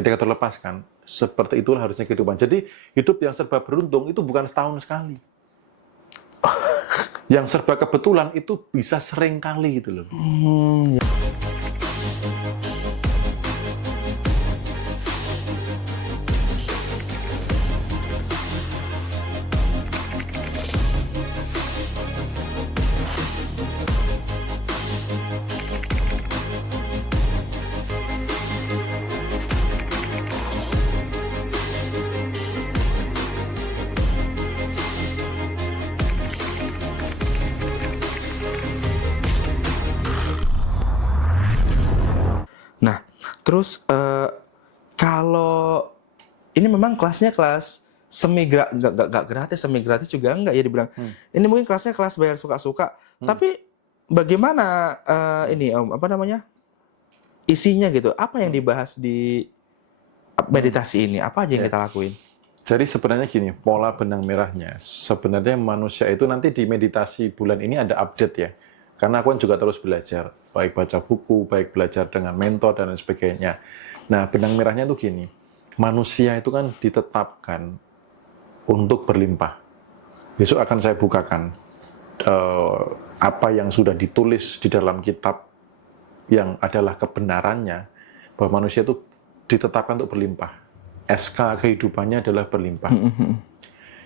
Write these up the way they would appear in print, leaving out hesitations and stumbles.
Ketika terlepaskan, seperti itulah harusnya kehidupan. Jadi hidup yang serba beruntung itu bukan setahun sekali. Yang serba kebetulan itu bisa sering kali gitu loh. Ya. Nah, terus kalau ini memang kelasnya kelas nggak gratis, semi gratis juga enggak ya dibilang. Ini mungkin kelasnya kelas bayar suka-suka. Tapi bagaimana ini Om, apa namanya? Isinya gitu. Apa yang dibahas di meditasi ini? Apa aja yang kita lakuin? Jadi sebenarnya gini, pola benang merahnya. Sebenarnya manusia itu nanti di meditasi bulan ini ada update ya. Karena aku kan juga terus belajar, baik baca buku, baik belajar dengan mentor, dan lain sebagainya. Nah, benang merahnya itu gini, manusia itu kan ditetapkan untuk berlimpah. Besok akan saya bukakan apa yang sudah ditulis di dalam kitab yang adalah kebenarannya, bahwa manusia itu ditetapkan untuk berlimpah. SK kehidupannya adalah berlimpah.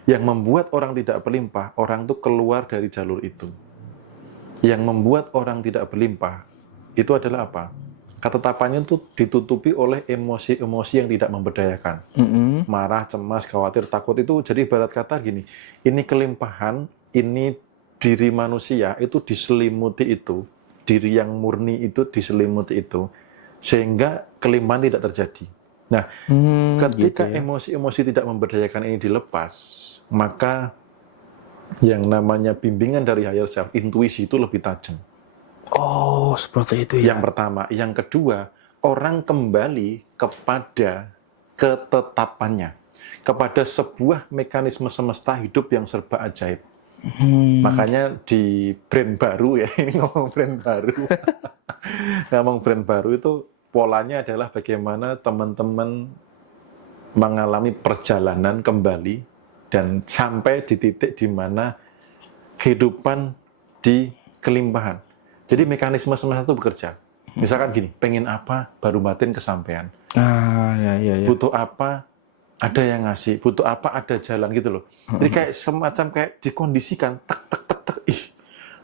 Yang membuat orang tidak berlimpah, orang itu keluar dari jalur itu. Yang membuat orang tidak berlimpah, itu adalah apa? Ketetapannya itu ditutupi oleh emosi-emosi yang tidak memberdayakan. Marah, cemas, khawatir, takut itu jadi ibarat kata gini, ini kelimpahan, ini diri manusia itu diselimuti itu, diri yang murni itu diselimuti itu, sehingga kelimpahan tidak terjadi. Nah, ketika gitu ya. emosi-emosi tidak memberdayakan ini dilepas, maka yang namanya bimbingan dari higher self, intuisi itu lebih tajam. Oh, seperti itu ya. Yang pertama. Yang kedua, orang kembali kepada ketetapannya, kepada sebuah mekanisme semesta hidup yang serba ajaib. Makanya di brand baru ya, ini ngomong brand baru. Ngomong brand baru itu polanya adalah bagaimana teman-teman mengalami perjalanan kembali dan sampai di titik di mana kehidupan di kelimpahan. Jadi mekanisme semesta itu bekerja. Misalkan gini, pengen apa, baru batin kesampaian. Ya. Butuh apa, ada yang ngasih. Butuh apa, ada jalan gitu loh. Jadi kayak semacam kayak dikondisikan, tek,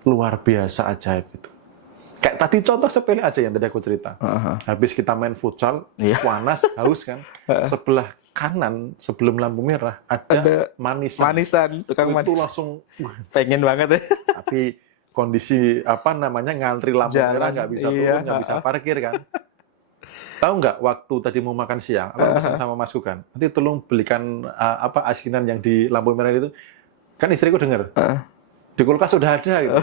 luar biasa ajaib gitu. Kayak tadi contoh sepele aja yang tadi aku cerita. Habis kita main futsal, panas, haus kan. Sebelah kanan sebelum lampu merah ada manisan tukang manis. Itu langsung pengen banget ya. Tapi kondisi apa namanya ngantri lampu merah nggak bisa turun, nggak bisa parkir kan. Tahu nggak waktu tadi mau makan siang, aku pesan sama masku kan, nanti tolong belikan apa asinan yang di lampu merah itu. Kan istriku dengar. Di kulkas sudah ada gitu.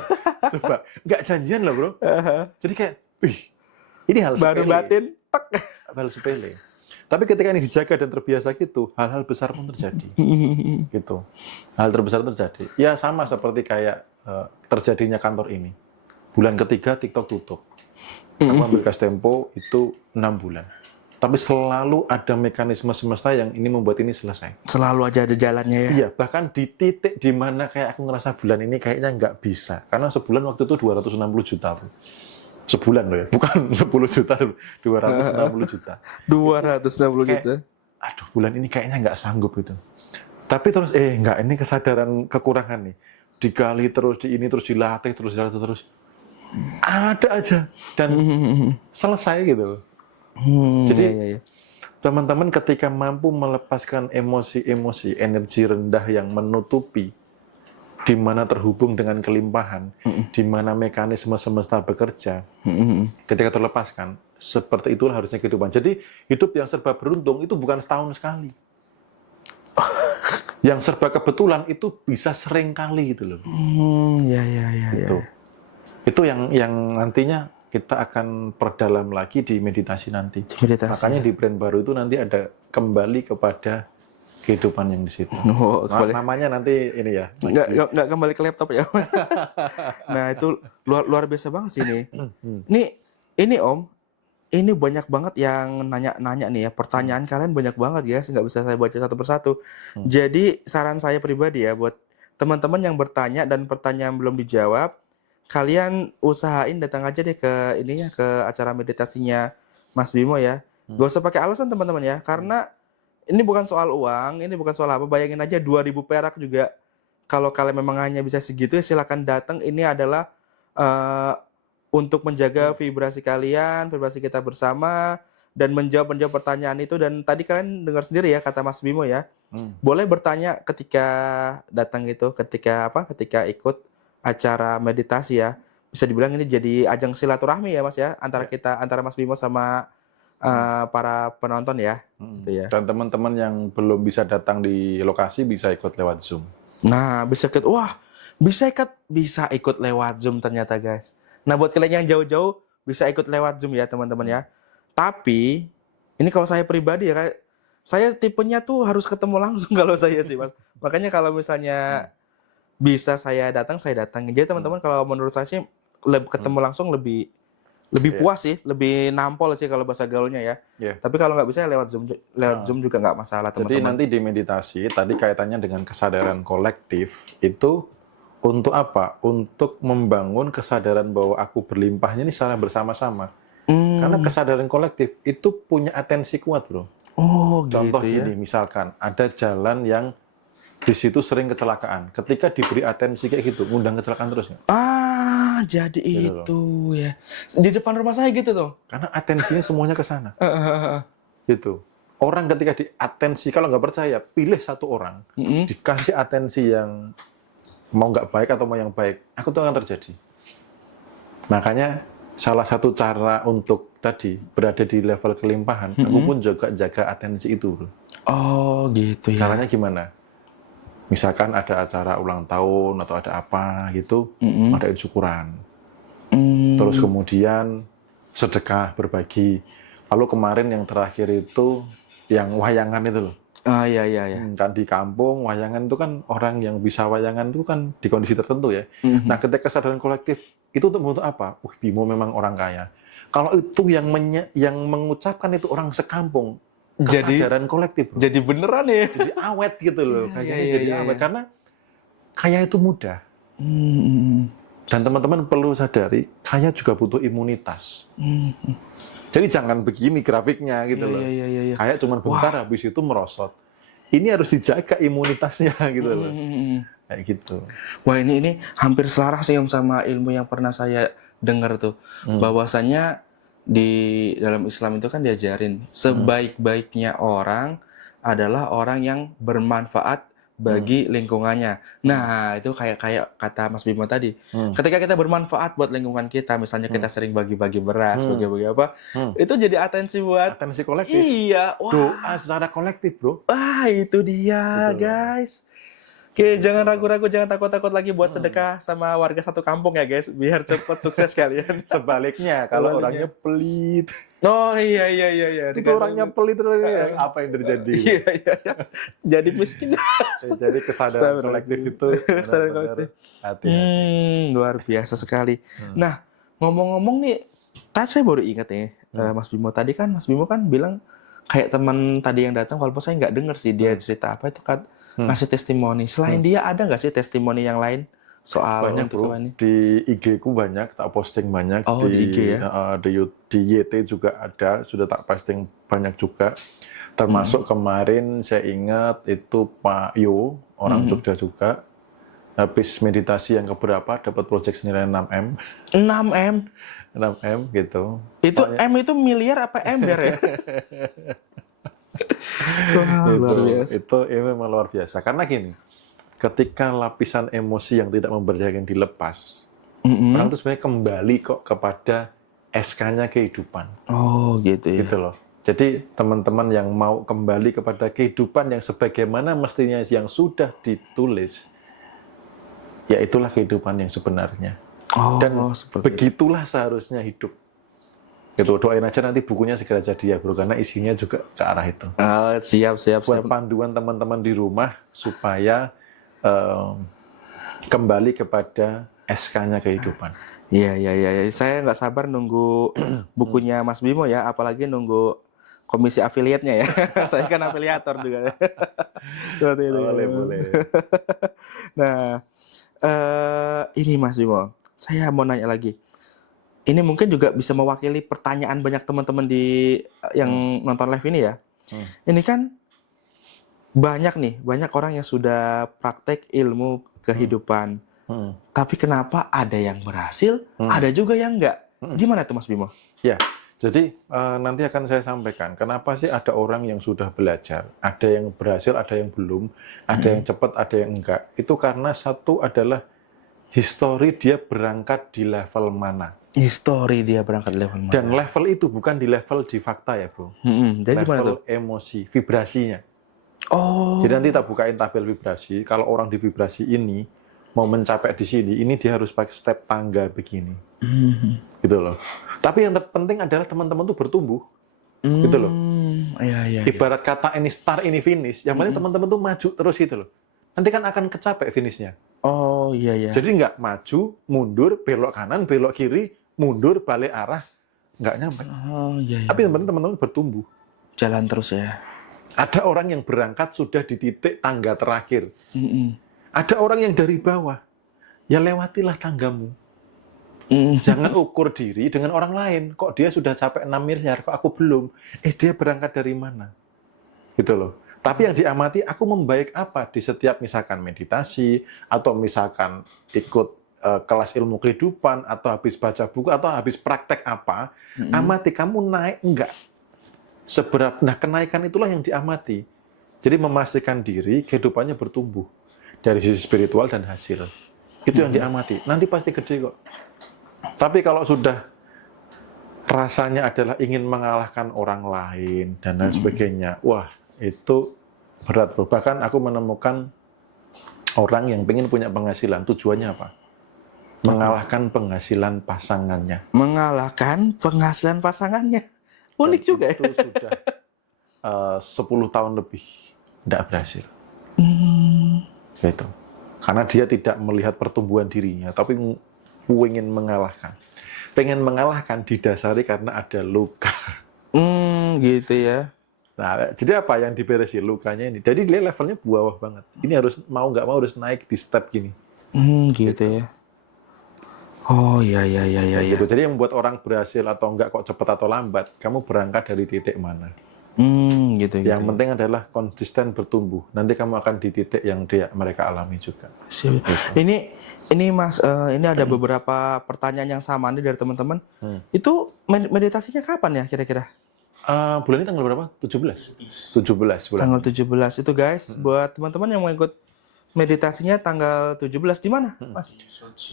Coba, nggak janjian loh bro. Jadi kayak, ini hal sepele. Baru batin, tek. Hal sepele. Tapi ketika ini dijaga dan terbiasa gitu, hal-hal besar pun terjadi. Gitu. Hal terbesar terjadi. Ya sama seperti kayak terjadinya kantor ini. Bulan ketiga TikTok tutup. Aku ambil gas tempo itu 6 bulan. Tapi selalu ada mekanisme semesta yang ini membuat ini selesai. Selalu aja ada jalannya ya. Iya, bahkan di titik di mana kayak aku ngerasa bulan ini kayaknya nggak bisa. Karena sebulan waktu itu 260 juta. Bro. Sebulan loh ya, bukan 10 juta, 260 juta. 260 gitu. Aduh, bulan ini kayaknya nggak sanggup gitu. Tapi terus, nggak, ini kesadaran kekurangan nih. Digali terus, di ini terus dilatih, terus. Ada aja. Dan selesai gitu loh. Jadi, teman-teman ketika mampu melepaskan emosi-emosi, energi rendah yang menutupi, di mana terhubung dengan kelimpahan, di mana mekanisme semesta bekerja, ketika terlepaskan, seperti itulah harusnya kehidupan. Jadi hidup yang serba beruntung itu bukan setahun sekali. Yang serba kebetulan itu bisa sering kali gitu loh. Gitu. Itu yang nantinya kita akan perdalam lagi di meditasi nanti. Makanya di brand baru itu nanti ada kembali kepada kehidupan yang di situ. Namanya nanti ini ya. Nggak kembali ke laptop ya. Nah itu luar biasa banget sih ini. Ini Om, ini banyak banget yang nanya-nanya nih ya, pertanyaan kalian banyak banget guys, nggak bisa saya baca satu persatu. Jadi saran saya pribadi ya buat teman-teman yang bertanya dan pertanyaan belum dijawab, kalian usahain datang aja deh ke ininya, ke acara meditasinya Mas Bimo ya. Gak usah pakai alasan teman-teman ya, karena ini bukan soal uang, ini bukan soal apa. Bayangin aja 2.000 perak juga. Kalau kalian memang hanya bisa segitu ya silakan datang. Ini adalah eh, untuk menjaga vibrasi kalian, vibrasi kita bersama, dan menjawab pertanyaan itu. Dan tadi kalian dengar sendiri ya kata Mas Bimo ya, boleh bertanya ketika datang itu, ketika ikut acara meditasi ya. Bisa dibilang ini jadi ajang silaturahmi ya Mas ya, antara Mas Bimo sama para penonton ya. Gitu ya. Dan teman-teman yang belum bisa datang di lokasi bisa ikut lewat Zoom. Nah, bisa ikut lewat Zoom ternyata guys. Nah, buat kalian yang jauh-jauh bisa ikut lewat Zoom ya teman-teman ya. Tapi ini kalau saya pribadi ya, saya tipenya tuh harus ketemu langsung kalau saya sih Mas. Makanya kalau misalnya bisa saya datang. Jadi teman-teman kalau menurut saya sih ketemu langsung lebih puas sih, lebih nampol sih kalau bahasa gaulnya ya. Tapi kalau nggak bisa lewat Zoom juga nggak masalah teman-teman. Jadi nanti di meditasi tadi kaitannya dengan kesadaran kolektif itu untuk apa? Untuk membangun kesadaran bahwa aku berlimpahnya ini secara bersama-sama. Karena kesadaran kolektif itu punya atensi kuat, bro. Oh, Contoh gitu ya. gini, misalkan ada jalan yang di situ sering kecelakaan. Ketika diberi atensi kayak gitu, ngundang kecelakaan terus nggak? Jadi Gitu itu ya. Di depan rumah saya gitu tuh. Karena atensinya semuanya ke sana. Gitu. Orang ketika diatensi, kalau nggak percaya, pilih satu orang, dikasih atensi yang mau nggak baik atau mau yang baik, aku tuh akan terjadi. Makanya salah satu cara untuk tadi berada di level kelimpahan, aku pun juga jaga atensi itu, bro. Oh, gitu ya. Caranya gimana? Misalkan ada acara ulang tahun atau ada apa gitu, adain syukuran. Terus kemudian sedekah, berbagi. Lalu kemarin yang terakhir itu yang wayangan itu loh. Iya. Kan di kampung, wayangan itu kan orang yang bisa wayangan itu kan di kondisi tertentu ya. Nah, ketika kesadaran kolektif, itu untuk apa? Bimo memang orang kaya. Kalau itu yang mengucapkan itu orang sekampung, kesadaran kolektif, bro. Jadi beneran ya. Jadi awet gitu loh. Kayaknya jadi awet. Karena kaya itu mudah. Dan teman-teman perlu sadari, kaya juga butuh imunitas. Jadi jangan begini grafiknya gitu loh. Kaya cuma bentar, habis itu merosot. Ini harus dijaga imunitasnya gitu loh. Kayak gitu. Wah, ini hampir selaras sih sama ilmu yang pernah saya dengar tuh. Bahwasanya di dalam Islam itu kan diajarin sebaik-baiknya orang adalah orang yang bermanfaat bagi lingkungannya. Nah, itu kayak kata Mas Bimo tadi. Ketika kita bermanfaat buat lingkungan kita, misalnya kita sering bagi-bagi beras, bagi-bagi apa, itu jadi atensi buat atensi kolektif. Iya, wah. Doa secara kolektif, bro. Itu dia, guys. Oke, jangan ragu-ragu, jangan takut-takut lagi buat sedekah sama warga satu kampung ya, guys, biar cepat sukses kalian. Sebaliknya, kalau orangnya pelit. Oh iya. Itu orangnya pelit, apa yang terjadi? Iya. Jadi miskin. Jadi kesadaran kolektif itu Kesadaran kolektif. hati-hati. Luar biasa sekali. Nah, ngomong-ngomong nih, tadi saya baru ingat nih, Mas Bimo kan bilang kayak teman tadi yang datang, walaupun saya nggak dengar sih dia cerita apa itu kan. Ngasih testimoni. Selain dia ada nggak sih testimoni yang lain soal banyak, bro. Di IG ku banyak, tak posting banyak. Di IG ya? Di YT juga ada, sudah tak posting banyak juga. Termasuk kemarin saya ingat itu Pak Yo, orang Jogja juga. Habis meditasi yang keberapa dapat proyek senilai 6M. 6M gitu. Itu M itu miliar apa ember ya? Itu memang luar biasa. Karena gini, ketika lapisan emosi yang tidak memberdayakan dilepas, orang itu sebenarnya kembali kok kepada SK-nya kehidupan. Oh, gitu ya. Gitu loh. Jadi teman-teman yang mau kembali kepada kehidupan yang sebagaimana mestinya yang sudah ditulis, ya itulah kehidupan yang sebenarnya. Dan begitulah seharusnya hidup. Gitu, doain aja nanti bukunya segera jadi ya, bro, karena isinya juga ke arah itu. Siap. Buat panduan teman-teman di rumah supaya kembali kepada SK-nya kehidupan. Iya. Saya nggak sabar nunggu bukunya Mas Bimo ya, apalagi nunggu komisi afiliatnya ya. Saya kan afiliator juga. Seperti itu. Boleh. Nah, ini Mas Bimo, saya mau nanya lagi. Ini mungkin juga bisa mewakili pertanyaan banyak teman-teman yang nonton live ini ya. Ini kan banyak orang yang sudah praktek ilmu kehidupan. Tapi kenapa ada yang berhasil, ada juga yang enggak? Gimana tuh Mas Bimo? Ya, jadi nanti akan saya sampaikan kenapa sih ada orang yang sudah belajar, ada yang berhasil, ada yang belum, ada yang cepat, ada yang enggak. Itu karena satu adalah histori dia berangkat di level mana. Histori dia berangkat di level mana. Dan level itu bukan di level di fakta ya bro. Jadi gimana level tuh? emosi, vibrasinya. Oh. Jadi nanti kita bukain tabel vibrasi. Kalau orang di vibrasi ini mau mencapai di sini, ini dia harus pakai step tangga begini. Gitu loh. Tapi yang terpenting adalah teman-teman tuh bertumbuh. Gitu loh. Iya. Ibarat kata ini start, ini finish. Yang penting teman-teman tuh maju terus gitu loh. Nanti kan akan kecapai finishnya. Oh iya. Jadi nggak maju, mundur, belok kanan, belok kiri, mundur, balik arah. Nggak nyampe. Oh iya. Tapi yang penting teman-teman bertumbuh. Jalan terus ya. Ada orang yang berangkat sudah di titik tangga terakhir. Ada orang yang dari bawah. Ya lewatilah tanggamu. Jangan ukur diri dengan orang lain. Kok dia sudah capai 6 miliar, kok aku belum? Dia berangkat dari mana? Gitu loh. Tapi yang diamati, aku membaik apa di setiap misalkan meditasi, atau misalkan ikut kelas ilmu kehidupan, atau habis baca buku, atau habis praktek apa. Amati, kamu naik enggak? Nah, kenaikan itulah yang diamati. Jadi memastikan diri kehidupannya bertumbuh dari sisi spiritual dan hasil. Itu yang diamati. Nanti pasti gede kok. Tapi kalau sudah rasanya adalah ingin mengalahkan orang lain dan lain sebagainya, wah itu berat bro. Bahkan aku menemukan orang yang ingin punya penghasilan, tujuannya apa? Mengalahkan penghasilan pasangannya. Mengalahkan penghasilan pasangannya. Unik Dan juga ya. Itu sudah 10 tahun lebih tidak berhasil. Gitu. Karena dia tidak melihat pertumbuhan dirinya, tapi ingin mengalahkan. Pengen mengalahkan didasari karena ada luka. Gitu ya. Nah, jadi apa yang diberesin lukanya ini? Jadi dia levelnya bawah banget. Ini harus mau nggak mau harus naik di step gini. Gitu ya. Oh iya. Gitu. Jadi yang membuat orang berhasil atau enggak kok cepat atau lambat, kamu berangkat dari titik mana? Gitu. Yang penting adalah konsisten bertumbuh. Nanti kamu akan di titik yang mereka alami juga. Gitu. Ini Mas, ini ada beberapa pertanyaan yang sama nih dari teman-teman. Itu meditasinya kapan ya kira-kira? Bulan ini tanggal berapa? 17 bulan. Tanggal 17 itu guys, buat teman-teman yang mau ikut meditasinya tanggal 17 di mana, Mas?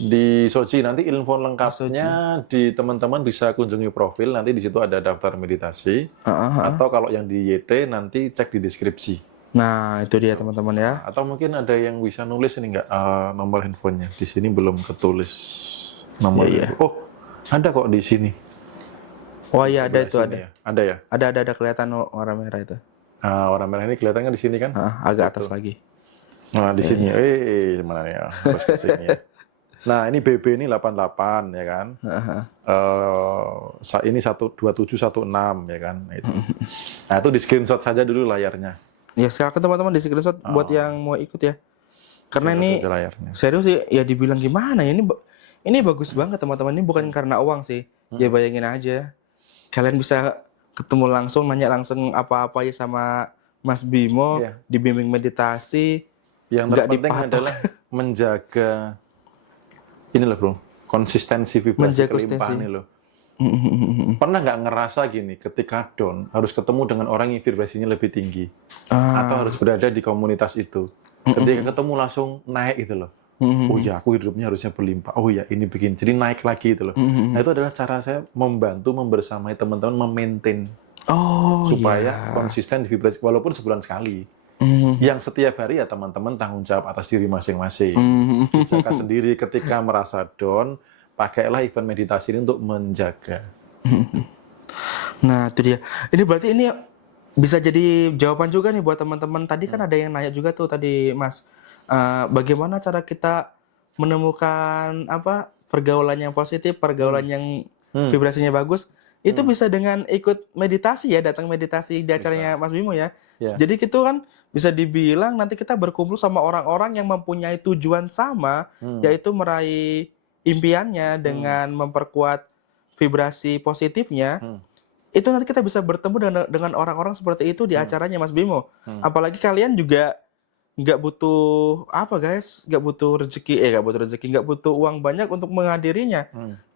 Di Soji. Nanti info lengkapnya di teman-teman bisa kunjungi profil. Nanti di situ ada daftar meditasi. Atau kalau yang di YT nanti cek di deskripsi. Nah, itu dia teman-teman ya. Atau mungkin ada yang bisa nulis ini nggak nomor handphonenya. Di sini belum ketulis nomor. Oh, ada kok di sini. Oh iya, ada itu ada. Ya? Ada ya? Ada kelihatan warna merah itu. Nah, warna merah ini kelihatannya di sini kan? Agak atas lagi. Nah, di sini. Mana ya? Terus ke sini ya. Nah, ini BB ini 88 ya kan? Ini 2716 ya kan? Itu. Nah, itu di screenshot saja dulu layarnya. Ya, silakan teman-teman di screenshot buat yang mau ikut ya. Karena ini serius sih, ya dibilang gimana ya, ini bagus banget teman-teman. Ini bukan karena uang sih. Ya bayangin aja. Kalian bisa ketemu langsung, nanya langsung apa-apa ya sama Mas Bimo, dibimbing meditasi. Yang terpenting adalah menjaga ini loh bro, konsistensi vibrasi kelimpahan ini loh. Pernah nggak ngerasa gini, ketika down harus ketemu dengan orang yang vibrasinya lebih tinggi, atau harus berada di komunitas itu. Ketika ketemu langsung naik itu loh. Oh ya, aku hidupnya harusnya berlimpah. Oh ya, ini begini. Jadi naik lagi itu loh. Nah, itu adalah cara saya membantu membersamai teman-teman memaintain supaya konsisten di vibrasi walaupun sebulan sekali. Yang setiap hari ya teman-teman tanggung jawab atas diri masing-masing. Jaga sendiri ketika merasa down, pakailah event meditasi ini untuk menjaga. Nah, itu dia. Ini berarti ini bisa jadi jawaban juga nih buat teman-teman. Tadi kan ada yang nanya juga tuh tadi, Mas. Bagaimana cara kita menemukan pergaulan yang positif, pergaulan yang vibrasinya bagus, itu bisa dengan ikut meditasi ya, datang meditasi di acaranya Mas Bimo ya. Ya. Jadi gitu kan bisa dibilang nanti kita berkumpul sama orang-orang yang mempunyai tujuan sama, yaitu meraih impiannya dengan memperkuat vibrasi positifnya. Itu nanti kita bisa bertemu dengan orang-orang seperti itu di acaranya Mas Bimo. Apalagi kalian juga nggak butuh apa guys, nggak butuh nggak butuh uang banyak untuk menghadirinya.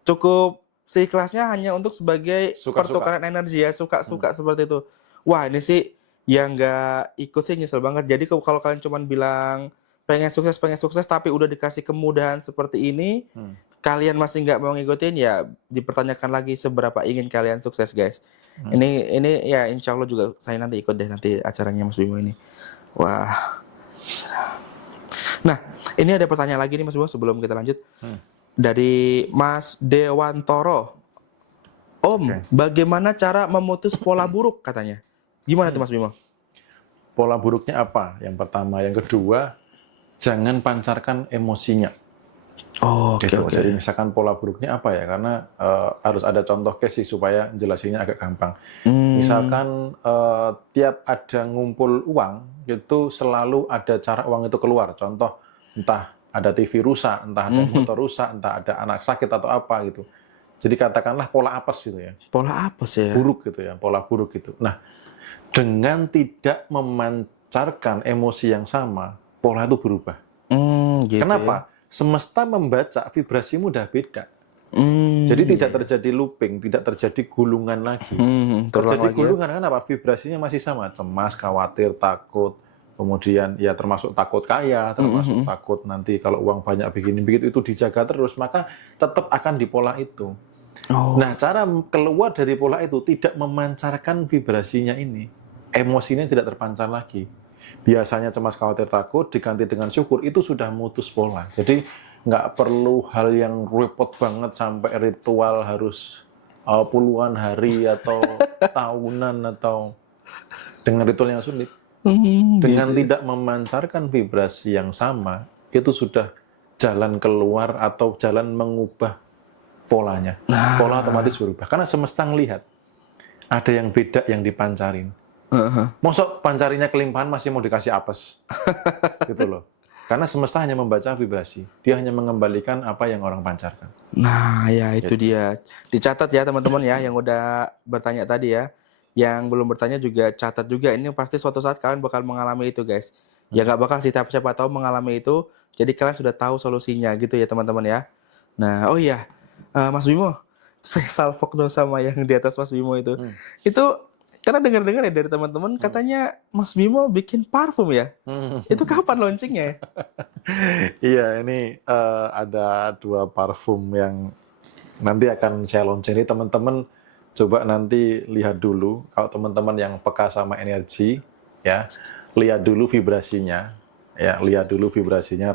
Cukup seikhlasnya hanya untuk sebagai pertukaran energi ya, suka-suka seperti itu. Wah ini sih yang nggak ikut sih nyesel banget. Jadi kalau kalian cuma bilang pengen sukses tapi udah dikasih kemudahan seperti ini, kalian masih nggak mau ngikutin ya dipertanyakan lagi seberapa ingin kalian sukses guys. Ini ya insya Allah juga saya nanti ikut deh nanti acaranya Mas Bimo ini. Wah. Nah ini ada pertanyaan lagi nih Mas Bimo sebelum kita lanjut. Dari Mas Dewantoro. Bagaimana cara memutus pola buruk katanya? Gimana tuh Mas Bimo? Pola buruknya apa? Yang pertama, yang kedua, jangan pancarkan emosinya. Jadi misalkan pola buruknya apa ya? Karena harus ada contoh case sih supaya jelasinnya agak gampang. Misalkan tiap ada ngumpul uang, itu selalu ada cara uang itu keluar. Contoh, entah ada TV rusak, entah ada motor rusak, entah ada anak sakit atau apa gitu. Jadi katakanlah pola apes gitu ya. Pola apes ya? Buruk gitu ya, pola buruk gitu. Nah, dengan tidak memancarkan emosi yang sama, pola itu berubah. Gitu Kenapa? Semesta membaca vibrasimu udah beda. Jadi tidak terjadi looping, tidak terjadi gulungan lagi. Terjadi gulungan kan apa? Vibrasinya masih sama, cemas, khawatir, takut, kemudian ya termasuk takut kaya, termasuk takut nanti kalau uang banyak begini begitu itu dijaga terus, maka tetap akan di pola itu. Nah, cara keluar dari pola itu tidak memancarkan vibrasinya ini, emosinya tidak terpancar lagi. Biasanya cemas, khawatir, takut diganti dengan syukur, itu sudah mutus pola. Jadi nggak perlu hal yang repot banget sampai ritual harus puluhan hari atau tahunan atau dengan ritual yang sulit. Dengan tidak memancarkan vibrasi yang sama, itu sudah jalan keluar atau jalan mengubah polanya. Pola otomatis berubah. Karena semesta ngelihat ada yang beda yang dipancarin. Mosok pancarinya kelimpahan masih mau dikasih apes. Gitu loh. Karena semesta hanya membaca vibrasi. Dia hanya mengembalikan apa yang orang pancarkan. Nah, ya itu dia. Dicatat ya teman-teman ya yang udah bertanya tadi ya. Yang belum bertanya juga catat juga, ini pasti suatu saat kalian bakal mengalami itu guys. Ya nggak bakal sih, tapi siapa tahu mengalami itu, jadi kalian sudah tahu solusinya gitu ya teman-teman ya. Nah, oh iya, Mas Bimo, saya salfok dong sama yang di atas Mas Bimo itu. Itu karena dengar-dengar ya dari teman-teman katanya Mas Bimo bikin parfum ya. Itu kapan launchingnya? Iya, ini ada 2 parfum yang nanti akan saya launching. Ini teman-teman coba nanti lihat dulu, kalau teman-teman yang peka sama energi, ya lihat dulu vibrasinya,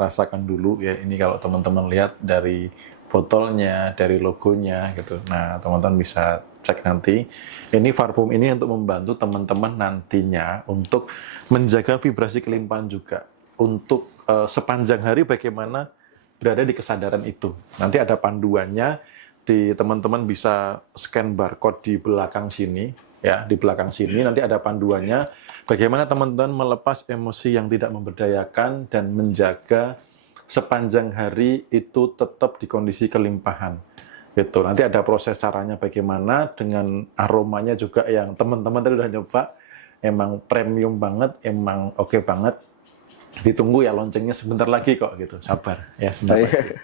rasakan dulu ya. Ini kalau teman-teman lihat dari botolnya, dari logonya gitu. Nah, teman-teman bisa cek nanti. Ini parfum ini untuk membantu teman-teman nantinya untuk menjaga vibrasi kelimpahan juga. Untuk sepanjang hari bagaimana berada di kesadaran itu. Nanti ada panduannya. Di teman-teman bisa scan barcode di belakang sini ya, di belakang sini nanti ada panduannya bagaimana teman-teman melepas emosi yang tidak memberdayakan dan menjaga sepanjang hari itu tetap di kondisi kelimpahan gitu. Nanti ada proses caranya bagaimana, dengan aromanya juga yang teman-teman tadi udah nyoba, emang premium banget, emang oke banget. Ditunggu ya launchingnya sebentar lagi kok gitu, sabar ya sebentar lagi.